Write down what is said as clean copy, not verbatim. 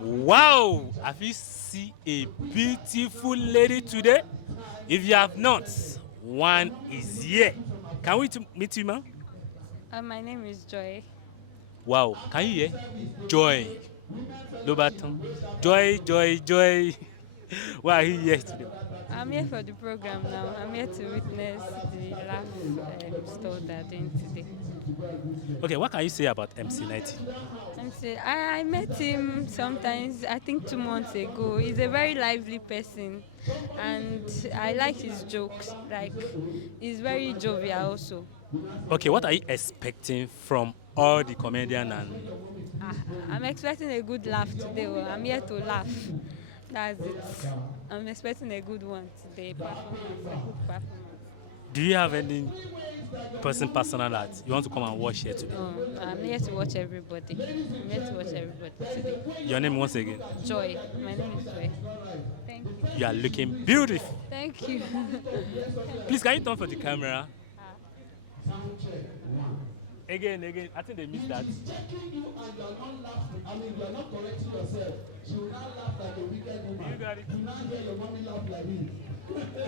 Wow! Have you seen a beautiful lady today? If you have not, one is here. Can we meet you, ma'am? My name is Joy. Wow! Can you hear? Joy. Lobaton. Joy, joy, joy. Why are you here today? I'm here for the program now. I'm here to witness the Laff store they're doing today. Okay, what can you say about MC90? I met him sometimes, I think 2 months ago. He's a very lively person and I like his jokes. Like, he's very jovial also. Okay, what are you expecting from all the comedian and Ah, I'm expecting a good laugh today. Oh. I'm here to laugh. That's it. I'm expecting a good one today. Performance, a good performance. do you have any person personal that you want to come and watch here today? I'm here to watch everybody. I'm here to watch everybody today. Your name once again. Joy. My name is Joy. Thank you. You are looking beautiful. Thank you. Please, can you turn for the camera? Again. I think they missed that. You got it.